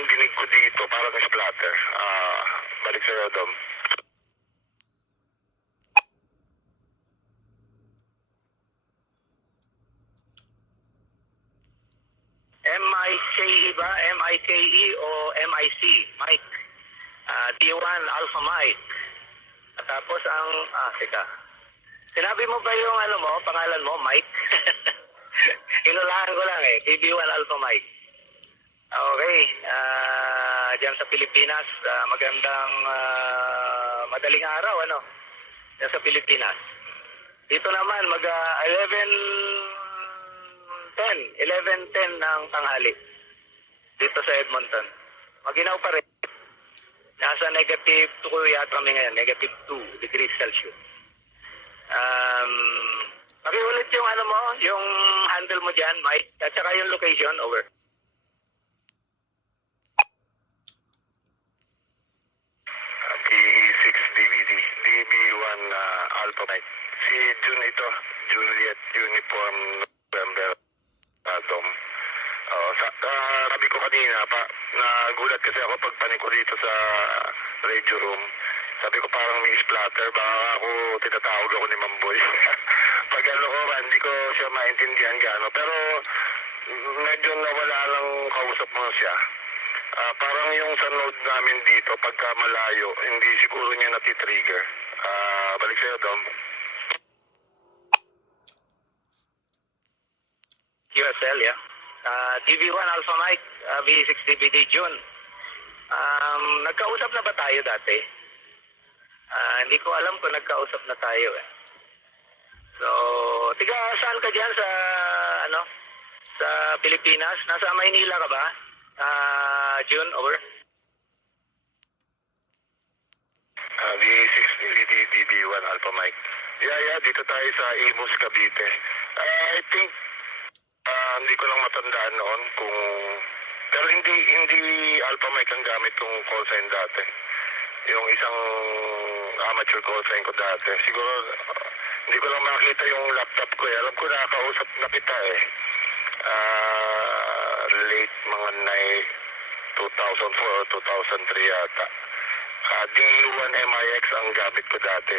ang dinig ko dito, parang splatter. Balik sa'yo, Dom. M-I-K-E ba? M-I-K-E o M-I-C? Mike. T1 Alpha Mike. At tapos ang, teka. Sinabi mo ba yung ano mo, pangalan mo, Mike? Inulaan ko lang eh. TB1 Alpha Mike. Okay. Diyan sa Pilipinas, magandang madaling araw, ano? Diyan sa Pilipinas. Dito naman, 11:10 ng tanghali. Dito sa Edmonton. Maginaw pa rin. Nasa -2 yata kami ngayon, -2 degrees Celsius. Pakiulit yung ano mo, yung handle mo dyan, Mike, at saka yung location, over. PE6 DVD, DB1 Alpha Mike. Si June ito, Juliet Uniform November, Dom. Sabi ko kanina pa, nagulat kasi ako pagpanik ko dito sa radio room. Sabi ko parang may splatter, baka ako tinatawag ako ni Mamboy. Pag ano ko, hindi ko siya maintindihan gaano. Pero medyo nawala lang kausap mo siya. Parang yung sa node namin dito, pagka malayo, hindi siguro niya natitrigger. Balik sa'yo, Dom. QSL, yeah. DB1 Alpha Mike, V6 DVD June. Nagkausap na ba tayo dati? Hindi ko alam kung nagkausap na tayo eh. So, tiga saan ka dyan sa, ano, sa Pilipinas? Nasa Maynila ka ba? June, over. V6 DVD DB1 Alpha Mike. Yeah, dito tayo sa Imus, Cavite. I think, hindi ko lang matandaan noon kung, pero hindi Alpha Mike ang gamit kong call sign dati. Yung isang amateur call sign ko dati. Siguro, hindi ko lang makita yung laptop ko eh. Alam ko nakakausap na kita eh. Late mga 2004 o 2003 yata. D1 MIX ang gamit ko dati.